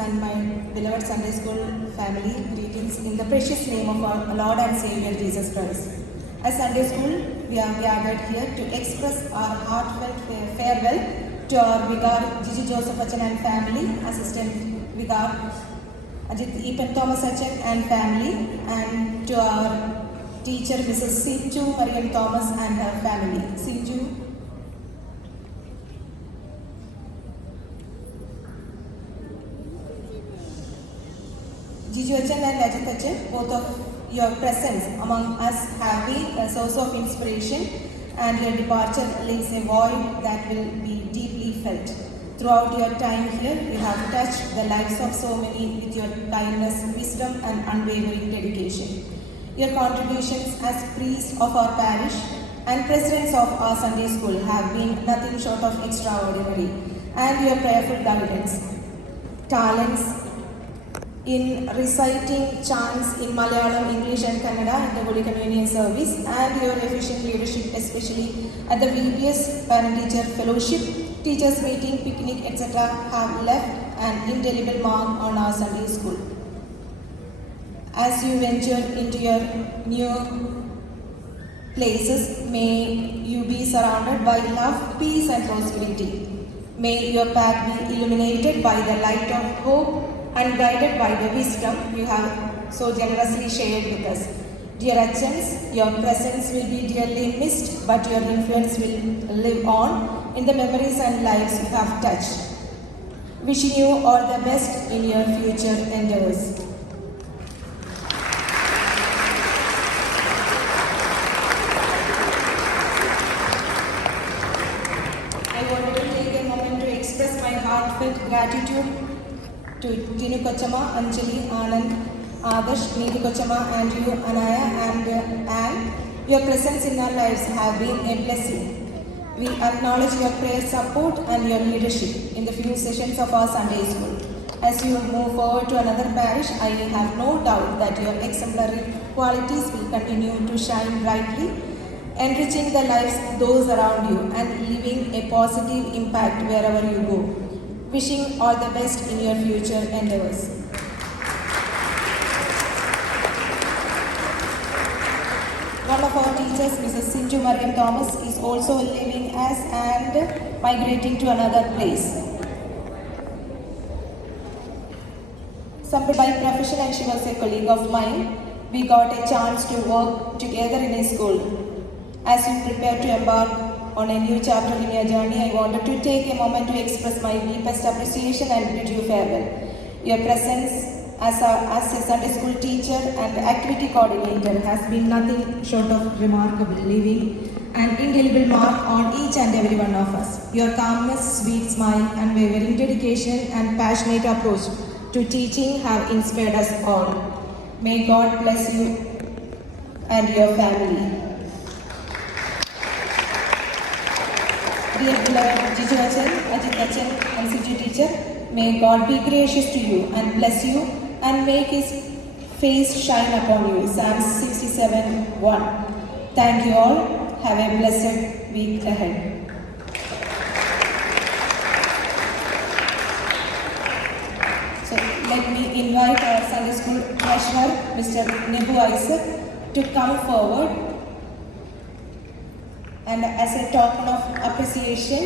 and my beloved Sunday School family, greetings in the precious name of our Lord and Savior Jesus Christ. As Sunday School, we are gathered here to express our heartfelt farewell to our Vicar Gigi Joseph Achan and family, Assistant Vicar Ajit Epen Thomas Achan and family, and to our teacher Mrs. Sinju Mariam Thomas and her family. Sinju. Gigi Achan and Ajit Achan, both of your presence among us have been a source of inspiration, and your departure leaves a void that will be deeply felt. Throughout your time here, you have touched the lives of so many with your kindness, wisdom and unwavering dedication. Your contributions as priest of our parish and presidents of our Sunday School have been nothing short of extraordinary, and your prayerful guidance, talents in reciting chants in Malayalam, English and Kannada at the Holy Communion service, and your efficient leadership, especially at the VBS Parent-Teacher Fellowship, Teachers Meeting, Picnic, etc. have left an indelible mark on our Sunday School. As you venture into your new places, may you be surrounded by love, peace and prosperity. May your path be illuminated by the light of hope and guided by the wisdom you have so generously shared with us. Dear Achans, your presence will be dearly missed, but your influence will live on in the memories and lives you have touched. Wishing you all the best in your future endeavors. I wanted to take a moment to express my heartfelt gratitude to Tinu Kochama, Anjali, Anand, Adarsh, Neethi Kochama and you, Anaya and Anne. Your presence in our lives have been a blessing. We acknowledge your prayer support and your leadership in the few sessions of our Sunday School. As you move forward to another parish, I have no doubt that your exemplary qualities will continue to shine brightly, enriching the lives of those around you and leaving a positive impact wherever you go. Wishing all the best in your future endeavors. One of our teachers, Mrs. Sinju Mariam Thomas, is also leaving us and migrating to another place. Somebody by profession, and she was a colleague of mine. We got a chance to work together in a school. As you prepare to embark on a new chapter in your journey, I wanted to take a moment to express my deepest appreciation and bid you farewell. Your presence as a Sunday School teacher and activity coordinator has been nothing short of remarkable, leaving an indelible mark on each and every one of us. Your calmness, sweet smile, unwavering dedication and passionate approach to teaching have inspired us all. May God bless you and your family. Dear beloved Gigi Achan, Ajit Achan and Sinju teacher, may God be gracious to you and bless you and make His face shine upon you. Psalm 67:1. Thank you all. Have a blessed week ahead. So let me invite our Sunday School treasurer, Mr. Nebu Isaac, to come forward. And as a token of appreciation,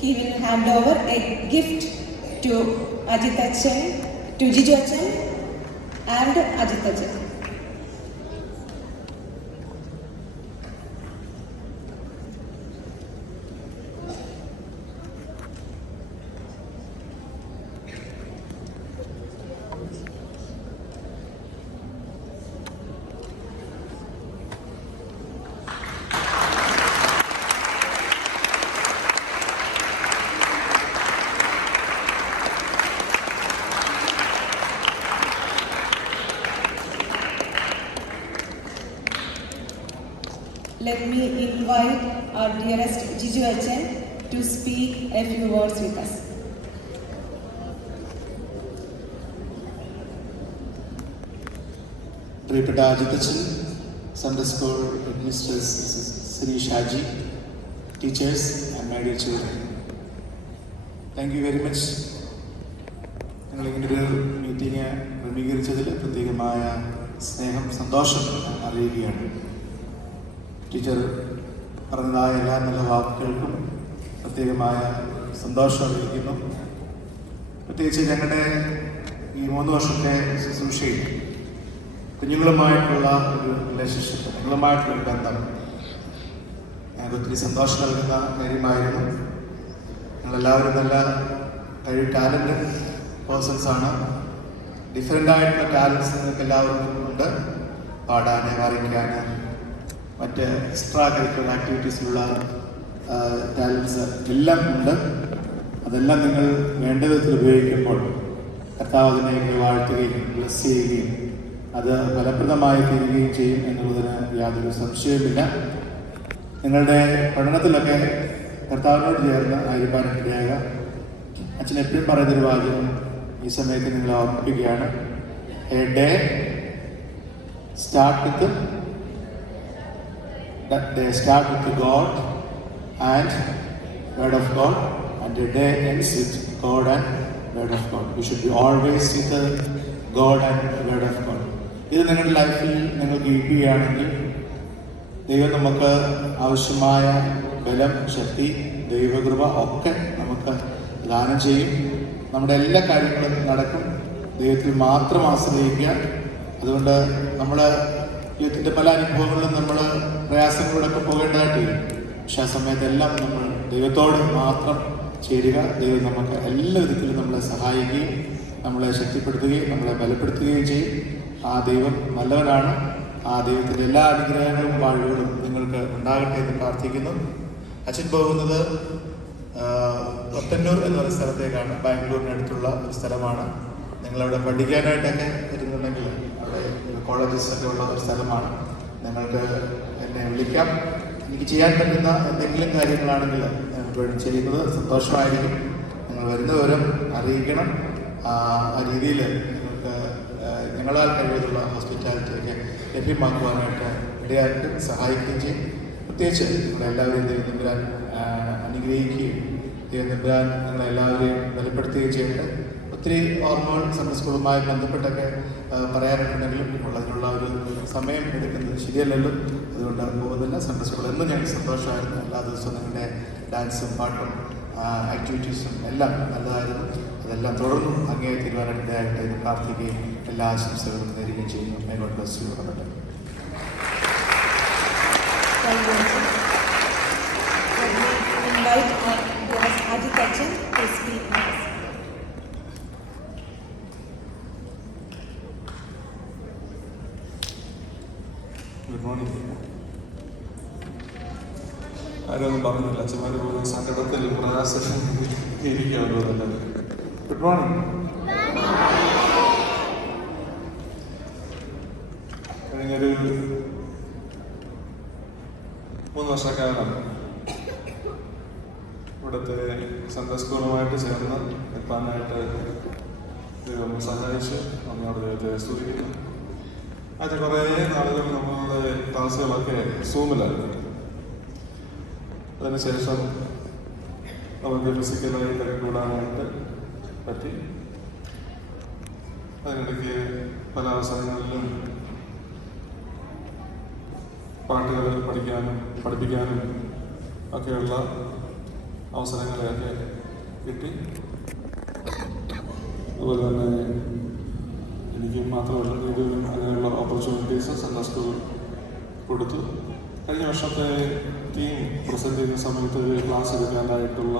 he will hand over a gift to Ajit Achan, to Gigi Achan and Ajit Achan. Let me invite our dearest Gigi Achan to speak a few words with us. പ്രിയപ്പെട്ട അജിത്തച്ഛൻ, Sunday School Headmistress Sri Shaji, teachers and my dear children, thank you very much നിങ്ങളിങ്ങനൊരു meeting ക്രമീകരിച്ചതിൽ പ്രത്യേകമായ സ്നേഹം, സന്തോഷം അറിയുകയാണ്. ടീച്ചർ പറഞ്ഞതായ എല്ലാ നല്ല വാക്കുകൾക്കും പ്രത്യേകമായ സന്തോഷം അറിയിക്കുന്നു. പ്രത്യേകിച്ച് ഞങ്ങളുടെ ഈ 3 വർഷത്തെ ശുശ്രൂഷയിൽ കുഞ്ഞുങ്ങളുമായിട്ടുള്ള ഒരു റിലേഷൻഷിപ്പ്, കുഞ്ഞുങ്ങളുമായിട്ടുള്ളൊരു ബന്ധം ഞങ്ങൾക്ക് ഒത്തിരി സന്തോഷം നൽകുന്ന കാര്യമായിരുന്നു. ഞങ്ങളെല്ലാവരും നല്ല ടാലൻറ്റഡ് പേഴ്സൺസാണ്. ഡിഫറെൻ്റായിട്ടുള്ള ടാലൻസ് നിങ്ങൾക്ക് എല്ലാവർക്കും ഉണ്ട്. പാടാൻ, വരയ്ക്കാൻ, മറ്റ് എക്സ്ട്രാ കരിക്കുലർ ആക്ടിവിറ്റീസിലുള്ള ടാലൻസ് എല്ലാം ഉണ്ട്. അതെല്ലാം നിങ്ങൾ വേണ്ട വിധത്തിൽ ഉപയോഗിക്കുമ്പോൾ കർത്താവ് അതിനെ വാഴ്ത്തുകയും ബ്ലസ് ചെയ്യുകയും അത് ഫലപ്രദമായി തീരുകയും ചെയ്യും എന്നുള്ളതിന് യാതൊരു സംശയവുമില്ല. നിങ്ങളുടെ പഠനത്തിലൊക്കെ കർത്താവിനോട് ചേർന്ന് ആയിരിക്കാനിടയാകുക. അച്ഛൻ എപ്പോഴും പറയുന്നൊരു വാചകം ഈ സമയത്ത് നിങ്ങളെ ഓർമ്മിപ്പിക്കുകയാണ്. A day start with God and word of God and a day ends with God and word of God. We should be always with the God and word of God. ഇത് നിങ്ങളുടെ ലൈഫിൽ നിങ്ങൾ കീപ്പ് ചെയ്യുകയാണെങ്കിൽ ദൈവം നമുക്ക് ആവശ്യമായ ബലം, ശക്തി, ദൈവകൃപ ഒക്കെ നമുക്ക് ദാനം ചെയ്യും. നമ്മുടെ എല്ലാ കാര്യങ്ങളും നടക്കും. ദൈവത്തിൽ മാത്രം ആശ്രയിക്കുക. അതുകൊണ്ട് നമ്മൾ ജീവിതത്തിൻ്റെ പല അനുഭവങ്ങളിലും നമ്മൾ പ്രയാസങ്ങളിലൂടെയൊക്കെ പോകേണ്ടതായിട്ട് വരും. പക്ഷെ ആ സമയത്തെല്ലാം നമ്മൾ ദൈവത്തോട് മാത്രം ചേരുക. ദൈവം നമുക്ക് എല്ലാ വിധത്തിലും നമ്മളെ സഹായിക്കുകയും നമ്മളെ ശക്തിപ്പെടുത്തുകയും നമ്മളെ ബലപ്പെടുത്തുകയും ചെയ്യും. ആ ദൈവം നല്ലവനാണ്. ആ ദൈവത്തിൻ്റെ എല്ലാ അനുഗ്രഹങ്ങളും വാഴ്വുകളും നിങ്ങൾക്ക് ഉണ്ടാകട്ടെ എന്ന് പ്രാർത്ഥിക്കുന്നു. അച്ഛൻ പോകുന്നത് ഒറ്റന്നൂർ എന്ന് പറയുന്ന സ്ഥലത്തേക്കാണ്. ബാംഗ്ലൂരിനടുത്തുള്ള ഒരു സ്ഥലമാണ്. നിങ്ങളവിടെ പഠിക്കാനായിട്ടൊക്കെ വരുന്നുണ്ടെങ്കിൽ അവിടെ കോളേജസ് ഒക്കെ ഉള്ള ഒരു സ്ഥലമാണ്. നിങ്ങൾക്ക് എന്നെ വിളിക്കാം. എനിക്ക് ചെയ്യാൻ പറ്റുന്ന എന്തെങ്കിലും കാര്യങ്ങളാണെങ്കിൽ ഞാൻ ചെയ്യുന്നത് സന്തോഷമായിരിക്കും. നിങ്ങൾ വരുന്ന വിവരം അറിയിക്കണം. ആ രീതിയിൽ നിങ്ങൾക്ക് ഞങ്ങളാൽ കഴിവുള്ള ഹോസ്പിറ്റാലിറ്റിയൊക്കെ ലഭ്യമാക്കുവാനായിട്ട് ഇടയാക്കി സഹായിക്കുകയും ചെയ്യും. പ്രത്യേകിച്ച് നിങ്ങളെല്ലാവരെയും ദൈവം തമ്പുരാൻ അനുഗ്രഹിക്കുകയും ദൈവം തമ്പുരാൻ നിങ്ങളെല്ലാവരെയും ബലപ്പെടുത്തുകയും ചെയ്തിട്ട് ഒത്തിരി ഓർമ്മകൾ സൺഡേ സ്കൂളുമായി ബന്ധപ്പെട്ടൊക്കെ പറയാനുണ്ടെങ്കിലും ഉള്ളതിനുള്ള ഒരു സമയം എടുക്കുന്നത് ശരിയല്ലല്ലോ. അതുകൊണ്ട് പോകുന്നില്ല. സൺഡേ സ്കൂൾ എന്നും ഞങ്ങൾക്ക് സന്തോഷമായിരുന്നു. എല്ലാ ദിവസവും നിങ്ങളുടെ ഡാൻസും പാട്ടും ആക്ടിവിറ്റീസും എല്ലാം നല്ലതായിരുന്നു. അതെല്ലാം തുടർന്നും അങ്ങേ തീരുമാനത്തിനായിട്ട് ഇത് പ്രാർത്ഥിക്കുകയും എല്ലാ ആശംസകളും നേരുകയും ചെയ്യുന്നു. May God bless you. Good morning. ആരൊന്നും പറഞ്ഞില്ല. അച്ഛന്മാർ പോകുന്ന സങ്കടത്തിൽ പ്രയാസം ഇരിക്കുമല്ലോ. Good morning. കഴിഞ്ഞൊരു 3 വർഷക്കാലം ഇവിടുത്തെ സൺഡേ സ്കൂളുമായിട്ട് ചേർന്ന് എത്താനായിട്ട് ദൈവം സഹായിച്ചു. നമ്മളുടെ ദൈവത്തെ സ്തുതിക്കുന്നു. അത് കുറേ നാളുകൾ നമ്മളുടെ ക്ലാസ്സുകളൊക്കെ സൂമിലായിരുന്നു. അതിനുശേഷം നമുക്ക് ഫിസിക്കലായിട്ടൊക്കെ കൂടാനായിട്ട് പറ്റി. അതിനിടയ്ക്ക് പല അവസരങ്ങളിലും പാട്ടുകൾ പഠിപ്പിക്കാനും ഒക്കെയുള്ള അവസരങ്ങളെയൊക്കെ കിട്ടി. അതുപോലെ തന്നെ എനിക്ക് മാത്രമല്ല ഇതിലും അങ്ങനെയുള്ള ഓപ്പർച്യൂണിറ്റീസ് സൺഡേ സ്കൂൾ കൊടുത്തു. കഴിഞ്ഞ വർഷത്തെ ടീം പ്രസൻറ്റ് ചെയ്യുന്ന സമയത്ത് ഒരു ക്ലാസ് എടുക്കാനായിട്ടുള്ള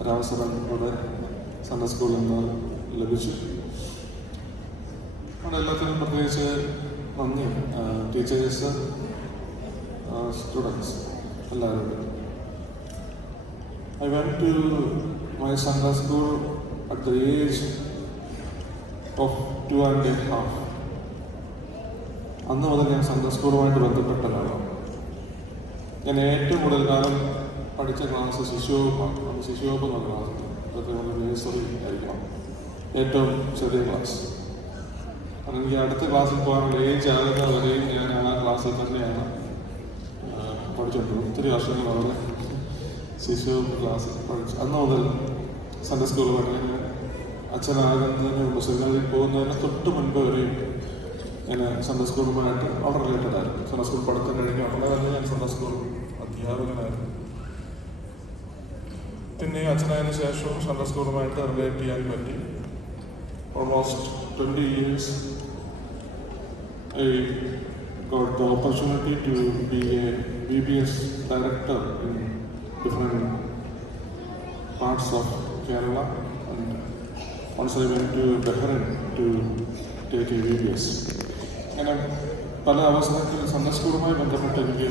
ഒരവസരം ഇവിടെ സൺഡേ സ്കൂളിൽ നിന്ന് ലഭിച്ചു. അവിടെ എല്ലാത്തിനും പ്രത്യേകിച്ച് നന്ദി. ടീച്ചേഴ്സ്, സ്റ്റുഡൻസ് എല്ലാവരും. I went to my Sunday school at the age of 2.5. അന്ന് മുതൽ ഞാൻ സൺഡേ സ്കൂളുമായിട്ട് ബന്ധപ്പെട്ടതാണ്. ഞാൻ ഏറ്റവും കൂടുതൽ കാലം പഠിച്ച ക്ലാസ് ശിശുവകുപ്പാണ്. അന്ന് ശിശുവകുപ്പ് എന്ന ക്ലാസ്, അതൊക്കെ നമ്മുടെ നേഴ്സറി ആയിരിക്കണം, ഏറ്റവും ചെറിയ ക്ലാസ്. കാരണം എനിക്ക് അടുത്ത ക്ലാസ്സിൽ പോകാനുള്ള ഏജ് ആകുന്ന വരെയും ഞാൻ ആ ക്ലാസ്സിൽ തന്നെയാണ് പഠിച്ചിട്ടുള്ളത്. ഒത്തിരി വർഷങ്ങൾ അവിടെ ശിശുവകുപ്പ് ക്ലാസ്സിൽ പഠിച്ചു. അന്ന് മുതൽ സൺഡേ സ്കൂൾ പഠനം അച്ഛനാകുന്നതിന് മുമ്പ് സെമിനാറിൽ പോകുന്നതിന് തൊട്ട് മുൻപ് വരെയും ഞാൻ സൺഡേ സ്കൂളുമായിട്ട് വളരെ റിലേറ്റഡ് ആയിരുന്നു. സൺഡേ സ്കൂൾ പഠിത്തം കഴിഞ്ഞ് ഉടനെ തന്നെ ഞാൻ സൺഡേ സ്കൂൾ അധ്യാപകനായിരുന്നു. പിന്നെ അച്ഛനായതിനു ശേഷവും സൺഡേ സ്കൂളുമായിട്ട് റിലേറ്റ് ചെയ്യാൻ പറ്റി. ഓൾമോസ്റ്റ് 20 years I got the opportunity to be a BBS director in different parts of Kerala, and once I went to Bahrain to take a BBS. അങ്ങനെ പല അവസരത്തിൽ സൺഡേ സ്കൂളുമായി ബന്ധപ്പെട്ട് എനിക്ക്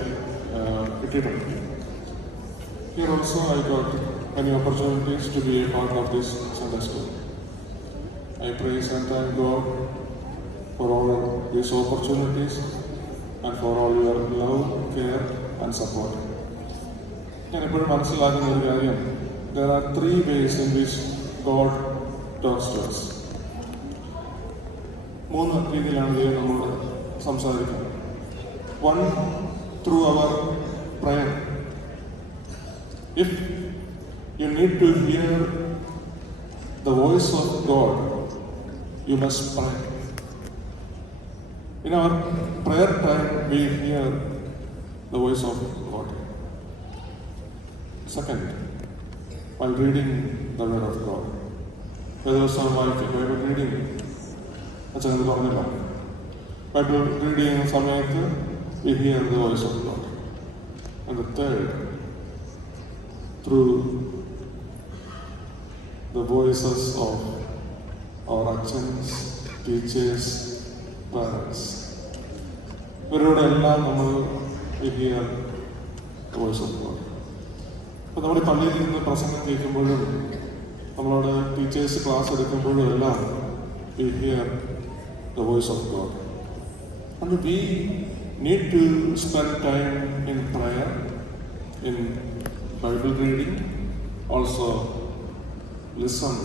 കിട്ടിയിട്ടുണ്ട്. Here also I got many opportunities to be a part of this Sunday school. I praise and thank God for all these opportunities and for all your love, care and support. ഞാൻ എപ്പോഴും മനസ്സിലാക്കുന്ന ഒരു കാര്യം, there are 3 ways in which God talks to us. 3 രീതിയിലാണ് ദൈവം നമ്മളോട് സംസാരിക്കുന്നത്. One, through our prayer. If you need to hear the voice of God, you must pray. In our prayer time, we hear the voice of God. Second, while reading the word of God. ദിവസമായിട്ട് Bible reading അച്ഛനത് പറഞ്ഞില്ല. Bible read ചെയ്യുന്ന സമയത്ത് we hear the voice of God. And the third, through the voices of our achans, teachers, parents. ഇവരോട് എല്ലാം നമ്മൾ we hear the voice of God. അപ്പോൾ നമ്മുടെ പള്ളിയിൽ ഇരുന്ന് പ്രസംഗം കേൾക്കുമ്പോഴും നമ്മളോട് ടീച്ചേഴ്സ് ക്ലാസ് എടുക്കുമ്പോഴും എല്ലാം we hear the voice of God. And we need to spend time in prayer, in Bible reading, also listen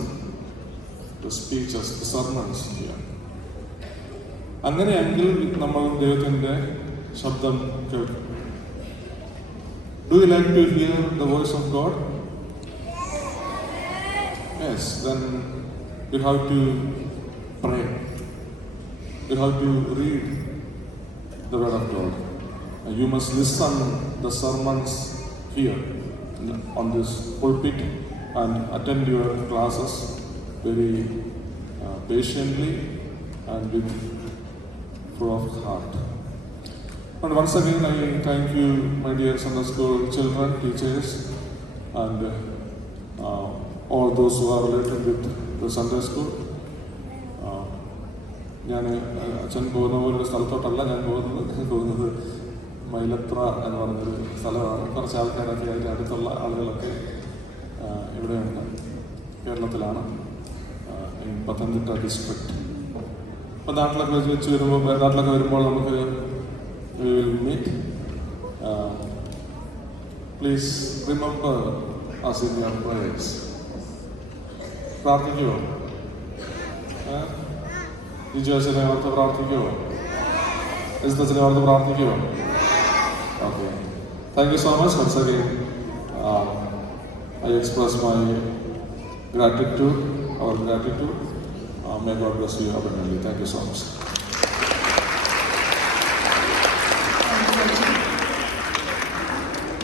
to speeches, the sermons here. അങ്ങനെയെങ്കിൽ നമ്മൾ ദൈവത്തിൻ്റെ ശബ്ദം കേൾക്കും. Do you like to hear the voice of God? Yes, then you have to pray. You have to read the word of God. And you must listen the sermons here on this pulpit and attend your classes very patiently and with full of heart. And once again, I thank you, my dear Sunday school children, teachers, and all those who are related with the Sunday school. ഞാൻ അച്ഛൻ പോകുന്ന പോലൊരു സ്ഥലത്തോട്ടല്ല ഞാൻ പോകുന്നത് മൈലത്ര എന്ന് പറഞ്ഞൊരു സ്ഥലമാണ്. കുറച്ച് ആൾക്കാരൊക്കെ അതിൻ്റെ അടുത്തുള്ള ആളുകളൊക്കെ ഇവിടെയുണ്ട്, കേരളത്തിലാണ്, പത്തനംതിട്ട ഡിസ്ട്രിക്റ്റ്. അപ്പോൾ നാട്ടിലൊക്കെ വരുമ്പോൾ നമുക്ക് we will meet. Please remember us in your prayers. പ്രാർത്ഥിക്കുമോ? ജിജോസിനെ ഓർത്ത് പ്രാർത്ഥിക്കുമോ? എസ്തസിനെ ഓർത്ത് പ്രാർത്ഥിക്കുമോ? Okay, thank you so much. once again I express my gratitude, our gratitude. May God bless you abundantly. Thank you so much.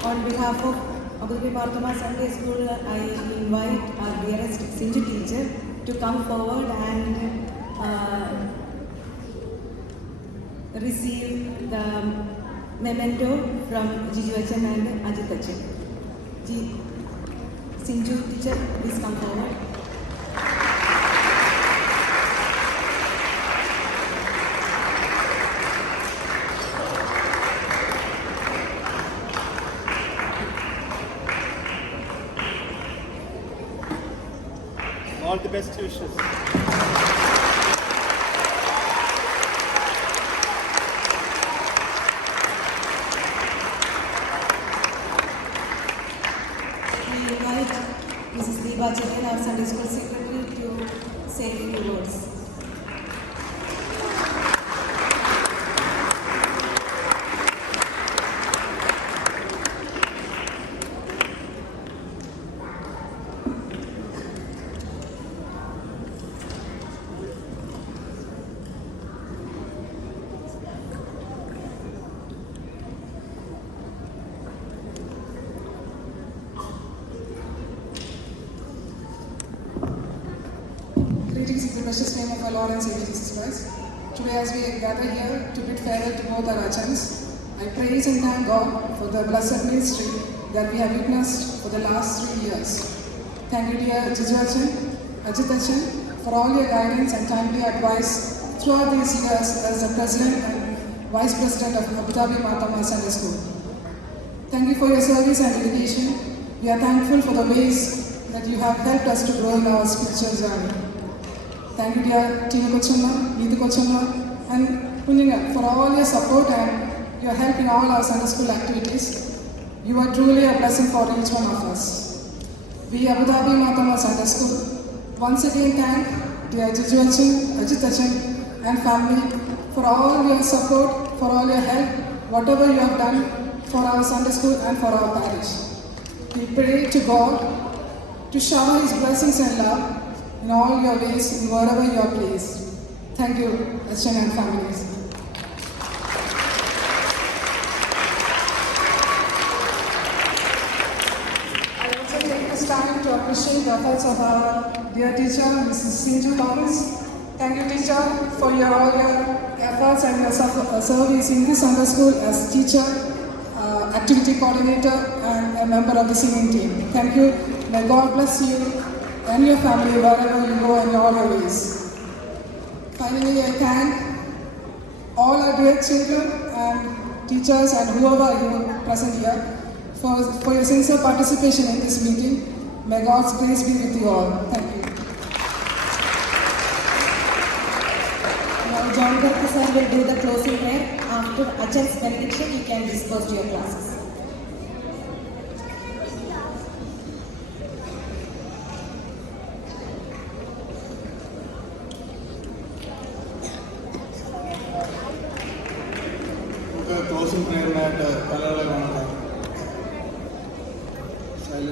On behalf of Abudhi Marthama Sunday School, I invite our dearest Sinju teacher to come forward and receive the memento from Jiju Achan and Ajit Achan. Sinju teacher, please come forward. All the best wishes. We invite Mrs. Deepa Charan, our Sunday School Secretary, to say a few words. precious name of our Lord and Savior Jesus Christ. Today as we gather here to bid farewell to both our Achans, I praise and thank God for the blessed ministry that we have witnessed for the last 3 years. Thank you dear Jiju Achan, Ajit Achan, for all your guidance and timely advice throughout these years as the President and Vice President of Abu Dhabi Matama Sunday School. Thank you for your service and dedication. We are thankful for the ways that you have helped us to grow in our spiritual journey. Thank you dear Tina Kochama, Neetu Kochama and Puninga for all your support and your help in all our Sunday School activities. You are truly a blessing for each one of us. We Abu Dhabi Matama Sunday School once again thank dear Jiju Achan, Ajit Achan and family for all your support, for all your help, whatever you have done for our Sunday School and for our parish. We pray to God to shower His blessings and love in all your ways and wherever you are placed. Thank you, Achan and families. I also take this time to appreciate the efforts of our dear teacher, Mrs. Sinju Thomas. Thank you, teacher, for all your efforts and your service in this Sunday School as teacher, activity coordinator, and a member of the singing team. Thank you. May God bless you and your family wherever you go in all your ways. Finally, I thank all our dear children and teachers and whoever you present here for your sincere participation in this meeting. May God's grace be with you all. Thank you. Now John Gurkha sir will do the closing prayer. After Achan's benediction, you can disperse to your classes. നമുക്ക് ക്ലോസിംഗ് പ്രെയറിനായിട്ട് പലയാളെ വേണം